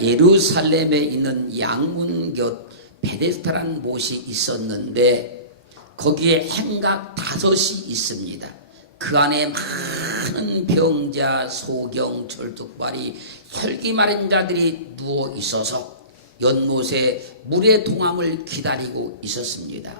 예루살렘에 있는 양문 곁 베데스타라는 못이 있었는데 거기에 행각 다섯이 있습니다. 그 안에 많은 병자, 소경, 절뚝발이 혈기 마른 자들이 누워 있어서 연못에 물의 동함을 기다리고 있었습니다.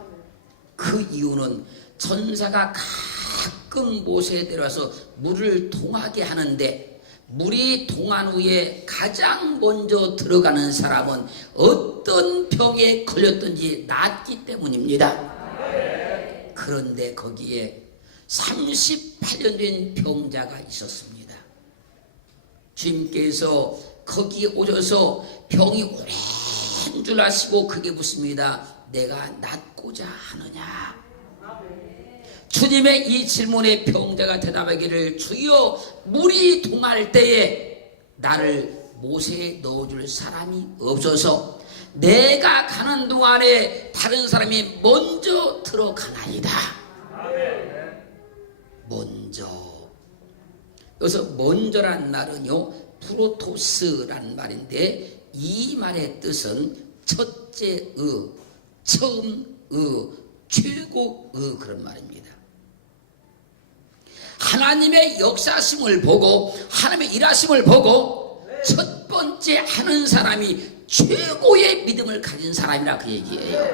그 이유는 천사가 가끔 못에 내려와서 물을 동하게 하는데 물이 동한 후에 가장 먼저 들어가는 사람은 어떤 병에 걸렸든지 낫기 때문입니다. 그런데 거기에 38년 된 병자가 있었습니다. 주님께서 거기에 오셔서 병이 오랜 줄 아시고 그게 묻습니다. 내가 낫고자 하느냐? 주님의 이 질문에 병자가 대답하기를 주여 물이 동할 때에 나를 못에 넣어줄 사람이 없어서 내가 가는 동안에 다른 사람이 먼저 들어가나이다. 먼저. 여기서 먼저란 말은요, 프로토스란 말인데 이 말의 뜻은 첫째의, 처음의, 최고의 그런 말입니다. 하나님의 역사심을 보고 하나님의 일하심을 보고 첫 번째 하는 사람이 최고의 믿음을 가진 사람이라 그 얘기예요.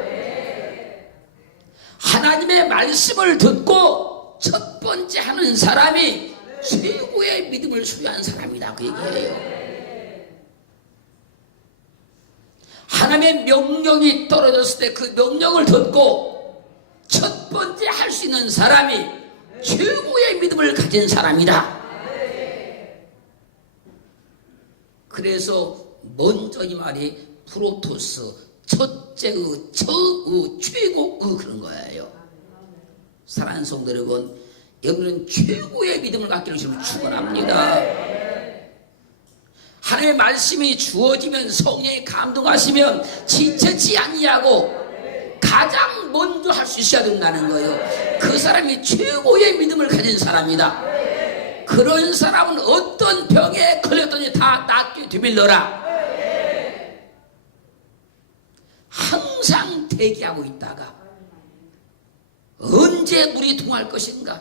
하나님의 말씀을 듣고 첫 번째 하는 사람이 최고의 믿음을 소유한 사람이다 그 얘기예요. 하나님의 명령이 떨어졌을 때 그 명령을 듣고 첫 번째 할 수 있는 사람이 최고의 믿음을 가진 사람이다. 그래서 먼저 이 말이 프로토스 첫째의 처의 최고의 그런 거예요. 사랑하는 성도 여러분, 여러분은 최고의 믿음을 갖기를 지금 축원합니다. 하나님의 말씀이 주어지면 성령이 감동하시면 지체치 아니하고 가장 먼저 할 수 있어야 된다는 거예요. 그 사람이 최고의 믿음을 가진 사람이다. 그런 사람은 어떤 병에 걸렸더니 다 낫게 되밀러라. 항상 대기하고 있다가 언제 물이 통할 것인가?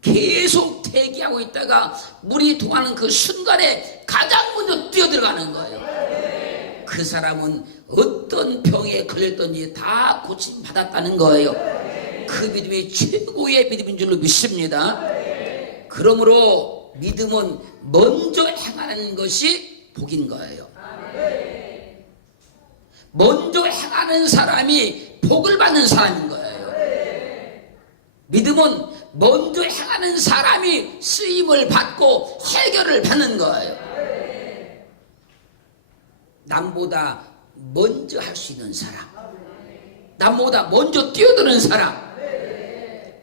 계속 대기하고 있다가 물이 통하는 그 순간에 가장 먼저 뛰어들어가는 거예요. 그 사람은 어떤 병에 걸렸든지 다 고침 받았다는 거예요. 그 믿음이 최고의 믿음인 줄로 믿습니다. 그러므로 믿음은 먼저 행하는 것이 복인 거예요. 먼저 행하는 사람이 복을 받는 사람인 거예요. 믿음은 먼저 행하는 사람이 쓰임을 받고 해결을 받는 거예요. 남보다 먼저 할 수 있는 사람, 남보다 먼저 뛰어드는 사람,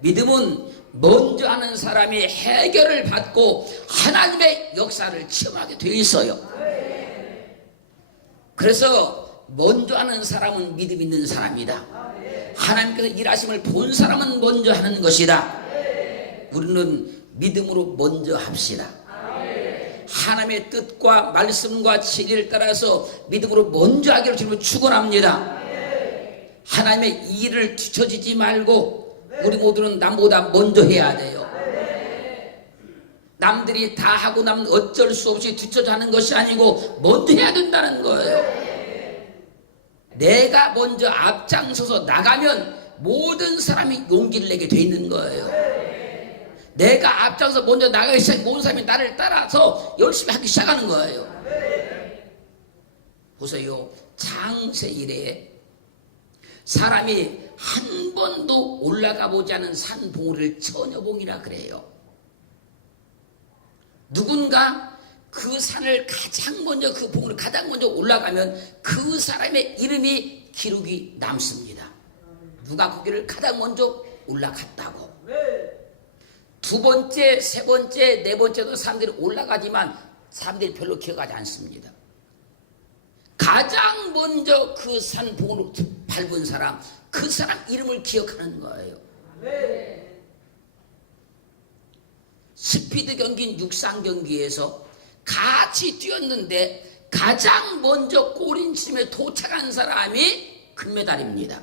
믿음은 먼저 하는 사람이 해결을 받고 하나님의 역사를 체험하게 되어 있어요. 그래서 먼저 하는 사람은 믿음 있는 사람이다. 하나님께서 일하심을 본 사람은 먼저 하는 것이다. 우리는 믿음으로 먼저 합시다. 하나님의 뜻과 말씀과 진리를 따라서 믿음으로 먼저 하기를 주님 축원합니다. 하나님의 일을 뒤처지지 말고 우리 모두는 남보다 먼저 해야 돼요. 남들이 다 하고 나면 어쩔 수 없이 뒤처져 하는 것이 아니고 먼저 해야 된다는 거예요. 내가 먼저 앞장서서 나가면 모든 사람이 용기를 내게 돼 있는 거예요. 내가 앞장서 먼저 나가기 시작, 모든 사람이 나를 따라서 열심히 하기 시작하는 거예요. 보세요. 장세일에 사람이 한 번도 올라가 보지 않은 산 봉우리를 처녀봉이라 그래요. 누군가 그 산을 가장 먼저 그 봉우리 가장 먼저 올라가면 그 사람의 이름이 기록이 남습니다. 누가 거기를 가장 먼저 올라갔다고. 두 번째, 세 번째, 네 번째도 사람들이 올라가지만 사람들이 별로 기억하지 않습니다. 가장 먼저 그 산 봉우를 밟은 사람, 그 사람 이름을 기억하는 거예요. 스피드 경기, 육상 경기에서 같이 뛰었는데 가장 먼저 꼬린침에 도착한 사람이 금메달입니다.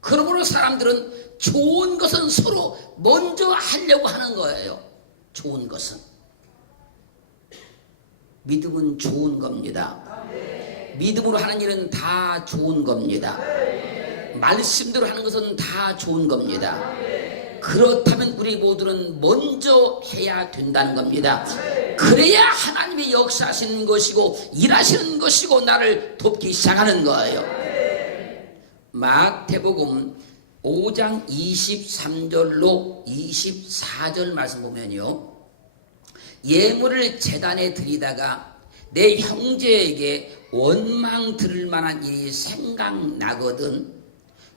그러므로 사람들은 좋은 것은 서로 먼저 하려고 하는 거예요. 좋은 것은. 믿음은 좋은 겁니다. 믿음으로 하는 일은 다 좋은 겁니다. 말씀대로 하는 것은 다 좋은 겁니다. 그렇다면 우리 모두는 먼저 해야 된다는 겁니다. 그래야 하나님이 역사하시는 것이고 일하시는 것이고 나를 돕기 시작하는 거예요. 마태복음 5장 23절로 24절 말씀 보면요. 예물을 재단에 드리다가 내 형제에게 원망 들을 만한 일이 생각나거든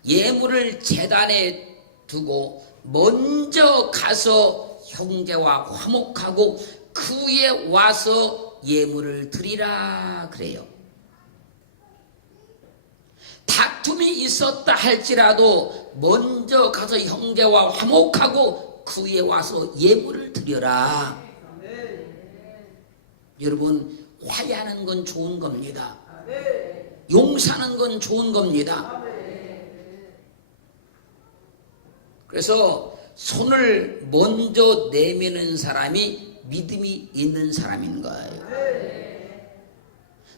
예물을 재단에 두고 먼저 가서 형제와 화목하고 그 후에 와서 예물을 드리라 그래요. 다툼이 있었다 할지라도 먼저 가서 형제와 화목하고 그 후에 와서 예물을 드려라. 여러분 화해하는 건 좋은 겁니다. 용서하는 건 좋은 겁니다. 그래서 손을 먼저 내미는 사람이 믿음이 있는 사람인 거예요.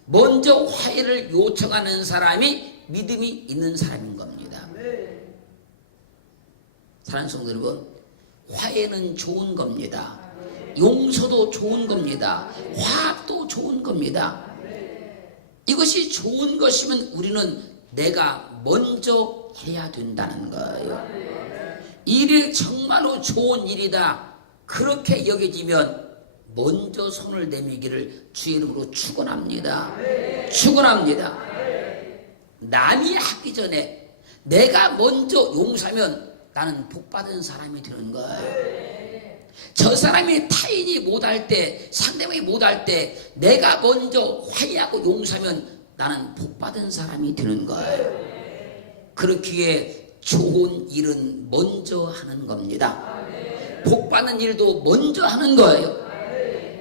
먼저 화해를 요청하는 사람이 믿음이 있는 사람인 겁니다. 사랑하는 성도 여러분, 화해는 좋은 겁니다. 용서도 좋은 겁니다. 화합도 좋은 겁니다. 이것이 좋은 것이면 우리는 내가 먼저 해야 된다는 거예요. 일이 정말로 좋은 일이다. 그렇게 여겨지면 먼저 손을 내밀기를 주의 이름으로 축원합니다. 축원합니다. 남이 하기 전에 내가 먼저 용서하면 나는 복 받은 사람이 되는 거예요. 저 사람이 타인이 못할 때, 상대방이 못할 때, 내가 먼저 화해하고 용서하면 나는 복 받은 사람이 되는 거예요. 그렇기에 좋은 일은 먼저 하는 겁니다. 복 받는 일도 먼저 하는 거예요.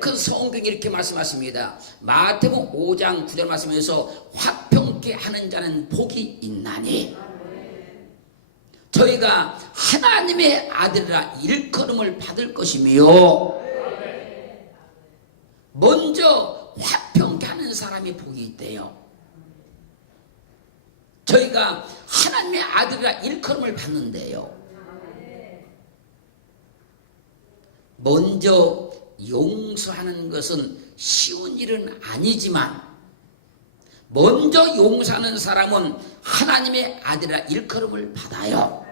그 성경이 이렇게 말씀하십니다. 마태복음 5장 9절 말씀에서 화평케 하는 자는 복이 있나니 저희가 하나님의 아들이라 일컬음을 받을 것이며 먼저 화평케 하는 사람이 복이 있대요. 저희가 하나님의 아들이라 일컬음을 받는데요. 먼저 용서하는 것은 쉬운 일은 아니지만 먼저 용서하는 사람은 하나님의 아들이라 일컬음을 받아요.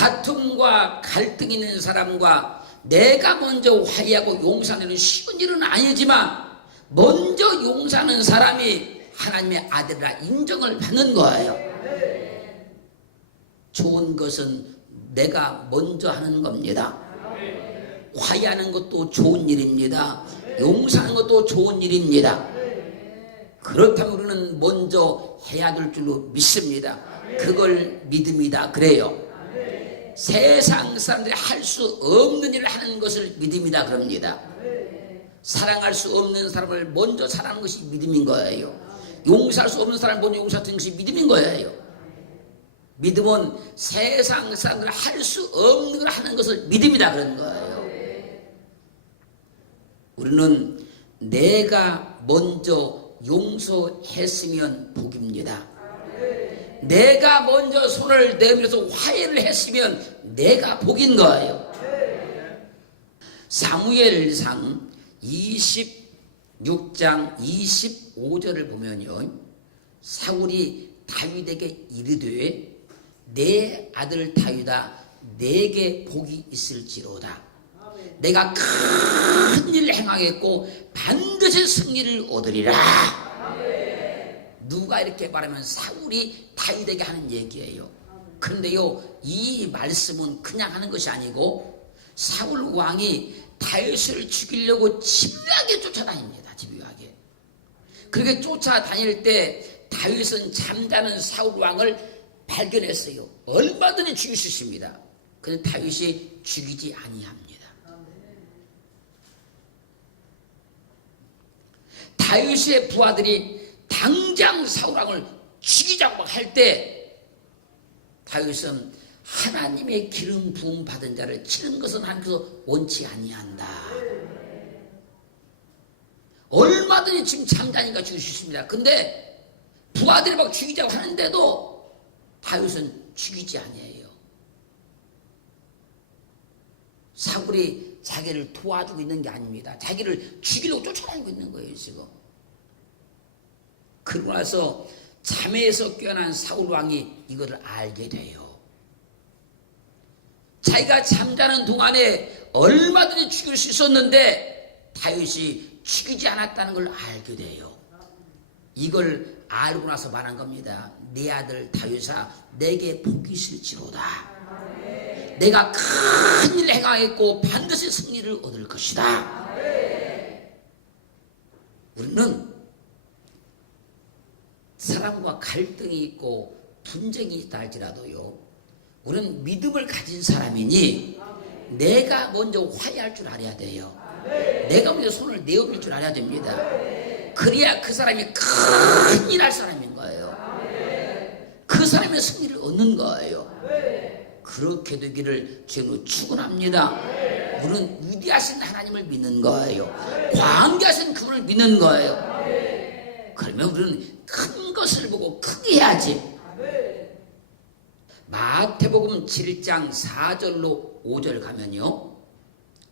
다툼과 갈등 있는 사람과 내가 먼저 화해하고 용서하는 쉬운 일은 아니지만 먼저 용서하는 사람이 하나님의 아들이라 인정을 받는 거예요. 좋은 것은 내가 먼저 하는 겁니다. 화해하는 것도 좋은 일입니다. 용서하는 것도 좋은 일입니다. 그렇다면 우리는 먼저 해야 될 줄로 믿습니다. 그걸 믿음이다. 그래요. 세상 사람들이 할 수 없는 일을 하는 것을 믿음이다. 그럽니다. 사랑할 수 없는 사람을 먼저 사랑하는 것이 믿음인 거예요. 용서할 수 없는 사람을 먼저 용서하는 것이 믿음인 거예요. 믿음은 세상 사람들이 할수 없는 걸 하는 것을 믿음이다. 그런 거예요. 우리는 내가 먼저 용서했으면 복입니다. 내가 먼저 손을 내밀어서 화해를 했으면 내가 복인 거예요. 사무엘상 26장 25절을 보면요. 사울이 다윗에게 이르되 내 아들 다윗아 내게 복이 있을지로다. 내가 큰 일을 행하겠고 반드시 승리를 얻으리라. 누가 이렇게 말하면 사울이 다윗에게 하는 얘기예요. 그런데요, 이 말씀은 그냥 하는 것이 아니고 사울 왕이 다윗을 죽이려고 집요하게 쫓아다닙니다. 집요하게. 그렇게 쫓아다닐 때 다윗은 잠자는 사울 왕을 발견했어요. 얼마든지 죽일 수 있습니다. 그런데 다윗이 죽이지 아니합니다. 다윗의 부하들이 당장 사울왕을 죽이자고 할때 다윗은 하나님의 기름 부음 받은 자를 치는 것은 하나님께서 원치 아니한다. 얼마든지 지금 잠자니까 죽일 수 있습니다. 근데 부하들이 막 죽이자고 하는데도 다윗은 죽이지 아니에요. 사울이 자기를 도와주고 있는 게 아닙니다. 자기를 죽이려고 쫓아다니고 있는 거예요, 지금. 그러고 나서 잠에서 깨어난 사울 왕이 이것을 알게 돼요. 자기가 잠자는 동안에 얼마든지 죽일 수 있었는데 다윗이 죽이지 않았다는 걸 알게 돼요. 이걸 알고 나서 말한 겁니다. 내 아들 다윗아 내게 복이 있을지로다. 내가 큰 일을 행하겠고 반드시 승리를 얻을 것이다. 우리는 사람과 갈등이 있고 분쟁이 있다 할지라도요. 우리는 믿음을 가진 사람이니 내가 먼저 화해할 줄 알아야 돼요. 내가 먼저 손을 내어줄 줄 알아야 됩니다. 그래야 그 사람이 큰 일 할 사람인 거예요. 그 사람의 승리를 얻는 거예요. 그렇게 되기를 주님으로 축원합니다. 우리는 위대하신 하나님을 믿는 거예요. 광대하신 그분을 믿는 거예요. 그러면 우리는 큰 것을 보고 크게 해야지. 마태복음 7장 4절로 5절 가면요.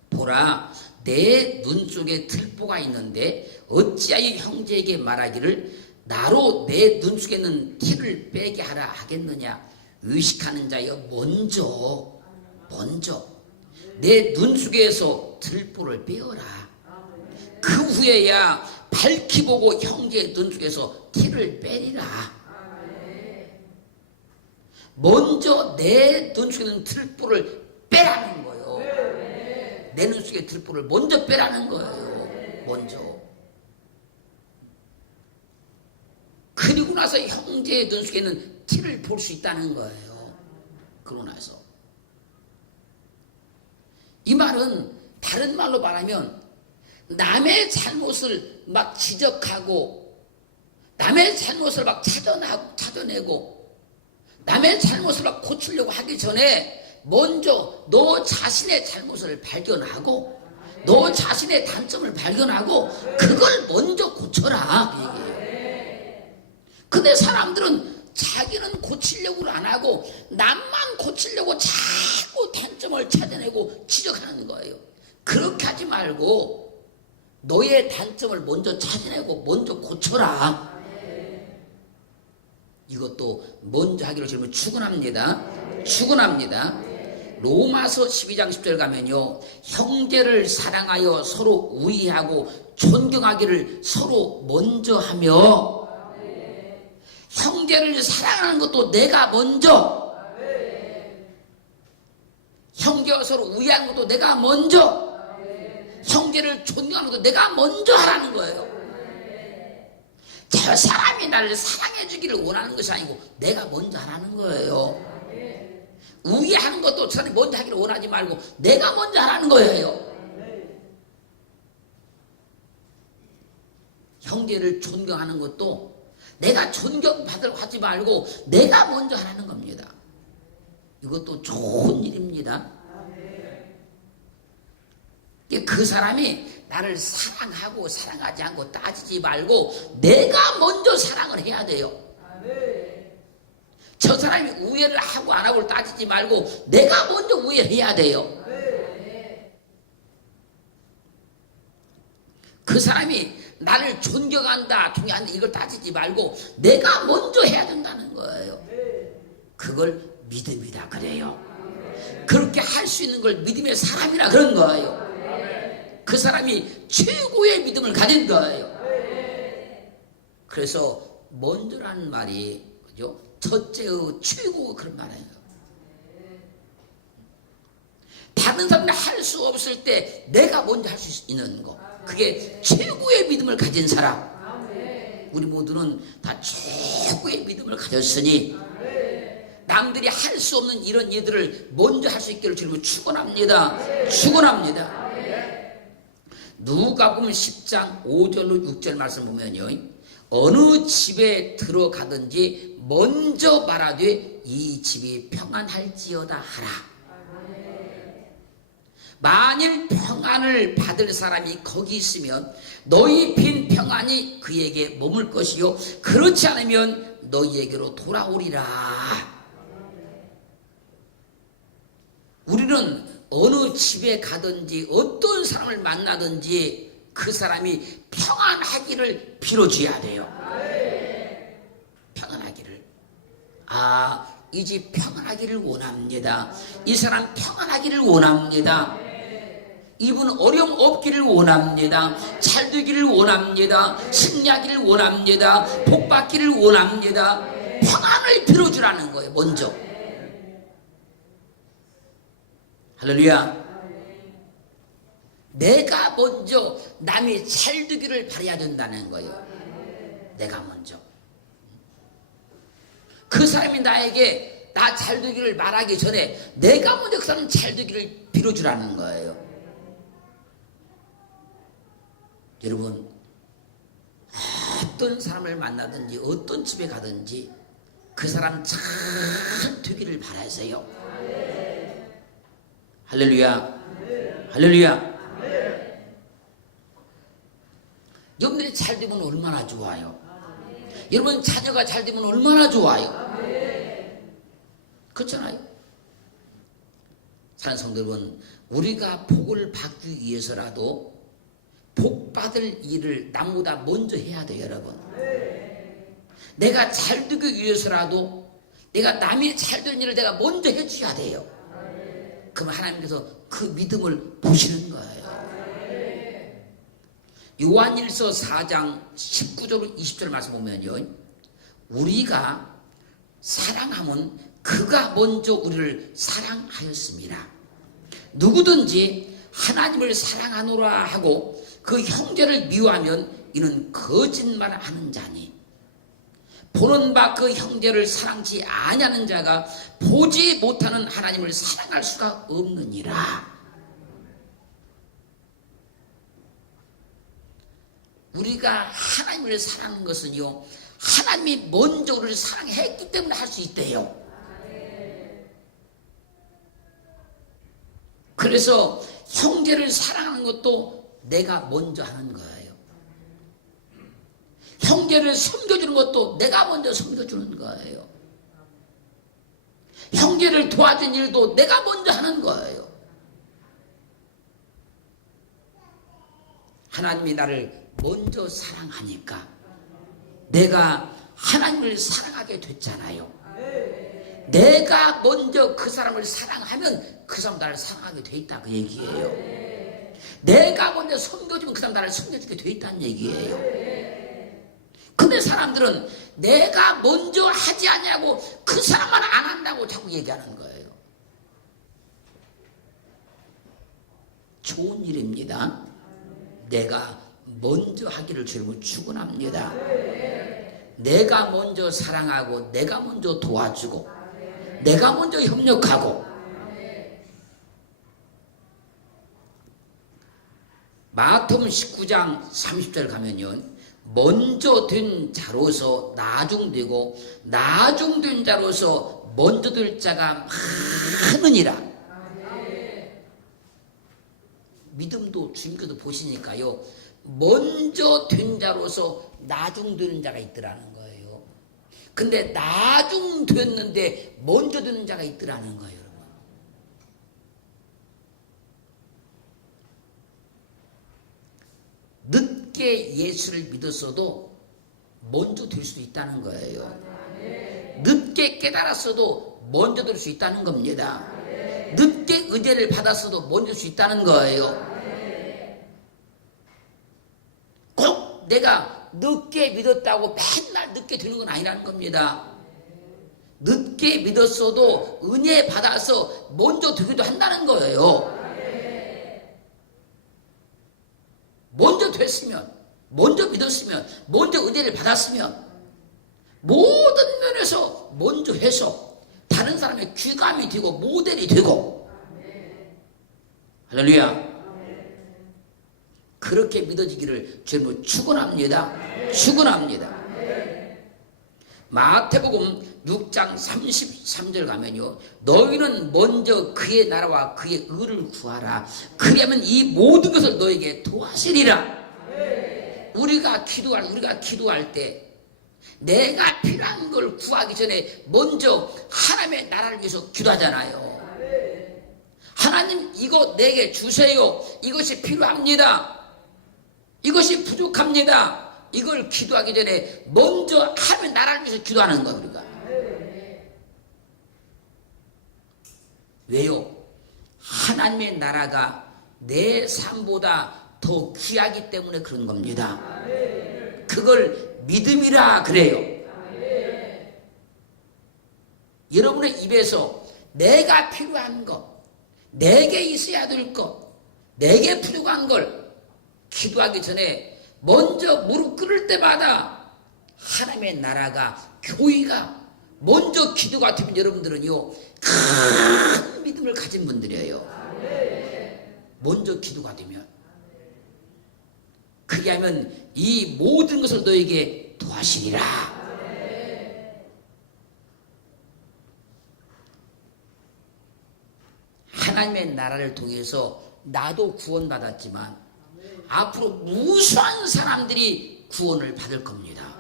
보라 내 눈 속에 들보가 있는데 어찌하여 형제에게 말하기를 나로 내 눈 속에 있는 티를 빼게 하라 하겠느냐 의식하는 자여 먼저 먼저 내 눈 속에서 들보를 빼어라 그 후에야 밝히 보고 형제의 눈 속에서 티를 빼리라 먼저 내 눈 속에 있는 들보를 빼라는 거예요 내눈 속에 들보를 먼저 빼라는 거예요 먼저 그리고 나서 형제의 눈 속에는 티를 볼 수 있다는 거예요. 그러고 나서. 이 말은 다른 말로 말하면 남의 잘못을 막 지적하고 남의 잘못을 막 찾아내고, 찾아내고 남의 잘못을 막 고치려고 하기 전에 먼저 너 자신의 잘못을 발견하고 너 자신의 단점을 발견하고 그걸 먼저 고쳐라. 그. 근데 사람들은 자기는 고치려고 안 하고 남만 고치려고 자꾸 단점을 찾아내고 지적하는 거예요. 그렇게 하지 말고 너의 단점을 먼저 찾아내고 먼저 고쳐라. 이것도 먼저 하기로 지금 축원합니다. 축원합니다. 로마서 12장 10절 가면요. 형제를 사랑하여 서로 우애하고 존경하기를 서로 먼저 하며 형제를 사랑하는 것도 내가 먼저 형제와 서로 우애하는 것도 내가 먼저 형제를 존경하는 것도 내가 먼저 하라는 거예요 저 사람이 나를 사랑해 주기를 원하는 것이 아니고 내가 먼저 하라는 거예요 우애하는 것도 저 사람이 먼저 하기를 원하지 말고 내가 먼저 하라는 거예요 형제를 존경하는 것도 내가 존경받으려고 하지 말고 내가 먼저 하라는 겁니다. 이것도 좋은 일입니다. 그 사람이 나를 사랑하고 사랑하지 않고 따지지 말고 내가 먼저 사랑을 해야 돼요. 저 사람이 우애를 하고 안 하고를 따지지 말고 내가 먼저 우애를 해야 돼요. 그 사람이 나를 존경한다, 존경한다 이걸 따지지 말고 내가 먼저 해야 된다는 거예요. 그걸 믿음이다 그래요. 그렇게 할 수 있는 걸 믿음의 사람이라 그런 거예요. 그 사람이 최고의 믿음을 가진 거예요. 그래서 먼저라는 말이 그죠? 첫째의 최고 그런 말이에요. 다른 사람이 할 수 없을 때 내가 먼저 할 수 있는 거. 그게 최고의 믿음을 가진 사람. 우리 모두는 다 최고의 믿음을 가졌으니 남들이 할 수 없는 이런 일들을 먼저 할 수 있기를 주님을 축원합니다. 축원합니다. 누가복음 10장 5절로 6절 말씀 보면요. 어느 집에 들어가든지 먼저 말하되 이 집이 평안할지어다 하라. 만일 평안을 받을 사람이 거기 있으면 너희 빈 평안이 그에게 머물 것이요 그렇지 않으면 너희에게로 돌아오리라. 우리는 어느 집에 가든지 어떤 사람을 만나든지 그 사람이 평안하기를 빌어줘야 돼요. 평안하기를. 아, 이 집 평안하기를 원합니다. 이 사람 평안하기를 원합니다. 이분 어려움 없기를 원합니다. 잘 되기를 원합니다. 승리하기를 원합니다. 복 받기를 원합니다. 평안을 빌어주라는 거예요, 먼저. 할렐루야. 내가 먼저 남이 잘 되기를 바라야 된다는 거예요. 내가 먼저. 그 사람이 나에게 나 잘 되기를 말하기 전에 내가 먼저 그 사람 잘 되기를 빌어주라는 거예요. 여러분, 어떤 사람을 만나든지 어떤 집에 가든지 그 사람 잘 되기를 바라세요. 할렐루야. 할렐루야. 여러분들이 잘 되면 얼마나 좋아요. 여러분 자녀가 잘 되면 얼마나 좋아요. 그렇잖아요. 사는 성도는 우리가 복을 받기 위해서라도 복 받을 일을 남보다 먼저 해야 돼요, 여러분. 내가 잘 되기 위해서라도 내가 남이 잘 되는 일을 내가 먼저 해줘야 돼요. 그럼 하나님께서 그 믿음을 보시는 거예요. 요한일서 4장 19절 20절 말씀 보면요. 우리가 사랑하면 그가 먼저 우리를 사랑하였습니다. 누구든지 하나님을 사랑하노라 하고 그 형제를 미워하면 이는 거짓말 하는 자니 보는 바 그 형제를 사랑치 아니하는 자가 보지 못하는 하나님을 사랑할 수가 없느니라. 우리가 하나님을 사랑하는 것은요, 하나님이 먼저 우리를 사랑했기 때문에 할 수 있대요. 그래서 형제를 사랑하는 것도 내가 먼저 하는 거예요. 형제를 섬겨주는 것도 내가 먼저 섬겨주는 거예요. 형제를 도와준 일도 내가 먼저 하는 거예요. 하나님이 나를 먼저 사랑하니까 내가 하나님을 사랑하게 됐잖아요. 내가 먼저 그 사람을 사랑하면 그 사람 나를 사랑하게 돼 있다 그 얘기예요. 내가 먼저 섬겨주면 그 사람 나를 섬겨주게 돼 있다는 얘기예요. 근데 사람들은 내가 먼저 하지 않냐고 그 사람만 안 한다고 자꾸 얘기하는 거예요. 좋은 일입니다. 내가 먼저 하기를 주님을 축원합니다. 내가 먼저 사랑하고 내가 먼저 도와주고 내가 먼저 협력하고 마태음 19장 30절 가면요. 먼저 된 자로서 나중되고 나중된 자로서 먼저 될 자가 많으니라. 믿음도 주님께서 보시니까요. 먼저 된 자로서 나중되는 자가 있더라는 거예요. 근데 나중 됐는데 먼저 되는 자가 있더라는 거예요, 늦게 예수를 믿었어도 먼저 될수 있다는 거예요. 늦게 깨달았어도 먼저 될 수 있다는 겁니다. 늦게 의대를 받았어도 먼저 될 수 있다는 거예요. 꼭 내가 늦게 믿었다고 맨날 늦게 되는 건 아니라는 겁니다. 늦게 믿었어도 은혜 받아서 먼저 되기도 한다는 거예요. 됐으면, 먼저 믿었으면, 먼저 은혜를 받았으면, 모든 면에서 먼저 해서 다른 사람의 귀감이 되고 모델이 되고, 할렐루야. 그렇게 믿어지기를 주님으로 축원합니다. 축원합니다. 마태복음 6장 33절 가면요. 너희는 먼저 그의 나라와 그의 의를 구하라. 그리하면 이 모든 것을 너에게 도와주리라. 우리가 기도할 우리가 기도할 때 내가 필요한 걸 구하기 전에 먼저 하나님의 나라를 위해서 기도하잖아요. 하나님 이거 내게 주세요. 이것이 필요합니다. 이것이 부족합니다. 이걸 기도하기 전에 먼저 하나님의 나라를 위해서 기도하는 거예요, 우리가. 왜요? 하나님의 나라가 내 삶보다 더 귀하기 때문에 그런 겁니다. 그걸 믿음이라 그래요. 여러분의 입에서 내가 필요한 것, 내게 있어야 될 것, 내게 부족한 걸 기도하기 전에 먼저 무릎 꿇을 때마다 하나님의 나라가 교회가 먼저 기도가 되면 여러분들은요 큰 믿음을 가진 분들이에요. 먼저 기도가 되면 그게 하면 이 모든 것을 너에게 도하시리라. 하나님의 나라를 통해서 나도 구원받았지만 앞으로 무수한 사람들이 구원을 받을 겁니다.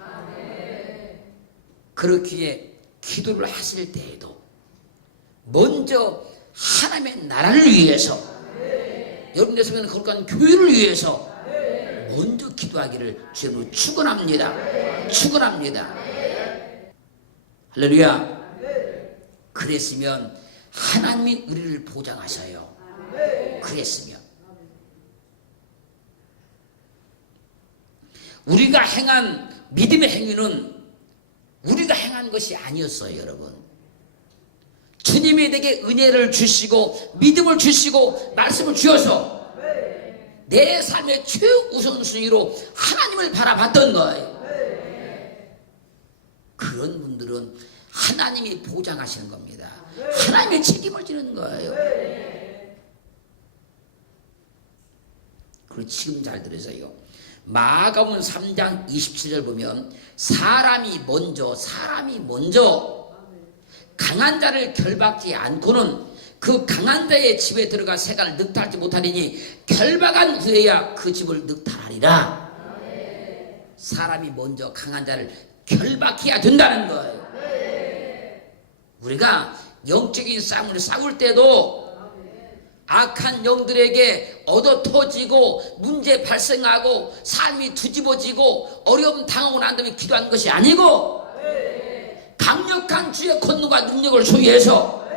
그렇기에 기도를 하실 때에도 먼저 하나님의 나라를 위해서 여러분께서는 거룩한 교회를 위해서 먼저 기도하기를 주님으로 축원합니다. 축원합니다. 할렐루야. 그랬으면 하나님이 우리를 보장하셔요. 그랬으면 우리가 행한 믿음의 행위는 우리가 행한 것이 아니었어요, 여러분. 주님이 내게 은혜를 주시고 믿음을 주시고 말씀을 주셔서 내 삶의 최우선순위로 하나님을 바라봤던 거예요. 그런 분들은 하나님이 보장하시는 겁니다. 하나님의 책임을 지는 거예요. 그리고 지금 잘 들으세요. 마가복음 3장 27절 보면 사람이 먼저 사람이 먼저 강한 자를 결박지 않고는 그 강한 자의 집에 들어가 세간을 늑탈하지 못하리니 결박한 후에야 그 집을 늑탈하리라. 사람이 먼저 강한 자를 결박해야 된다는 거예요. 우리가 영적인 싸움을 싸울 때도 악한 영들에게 얻어 터지고 문제 발생하고 삶이 뒤집어지고 어려움 당하고 난 다음에 기도하는 것이 아니고 강력한 주의 권능과 능력을 소유해서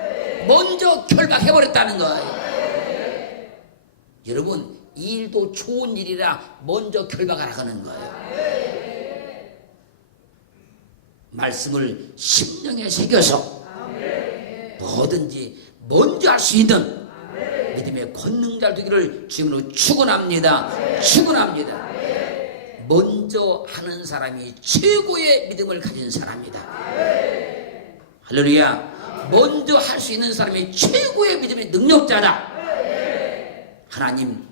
먼저 결박해버렸다는 거예요. 여러분 이 일도 좋은 일이라 먼저 결박하라 하는 거예요. 말씀을 심령에 새겨서 뭐든지 먼저 할 수 있는 믿음의 권능자 되기를 주님으로 축원합니다. 축원합니다. 먼저 하는 사람이 최고의 믿음을 가진 사람이다. 할렐루야. 먼저 할 수 있는 사람이 최고의 믿음의 능력자다. 하나님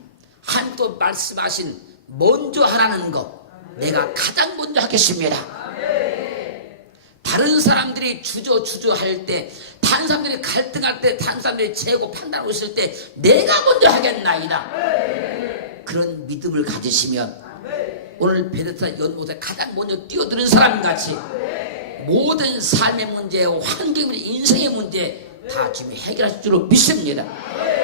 한또 말씀하신 먼저 하라는 것 내가 가장 먼저 하겠습니다. 다른 사람들이 주저 주저 할 때, 다른 사람들이 갈등할 때, 다른 사람들이 재고 판단하고 있을 때, 내가 먼저 하겠나이다. 그런 믿음을 가지시면 오늘 베데타 연못에 가장 먼저 뛰어드는 사람 같이 모든 삶의 문제, 환경 문제, 인생의 문제 다 지금 해결하실 줄로 믿습니다.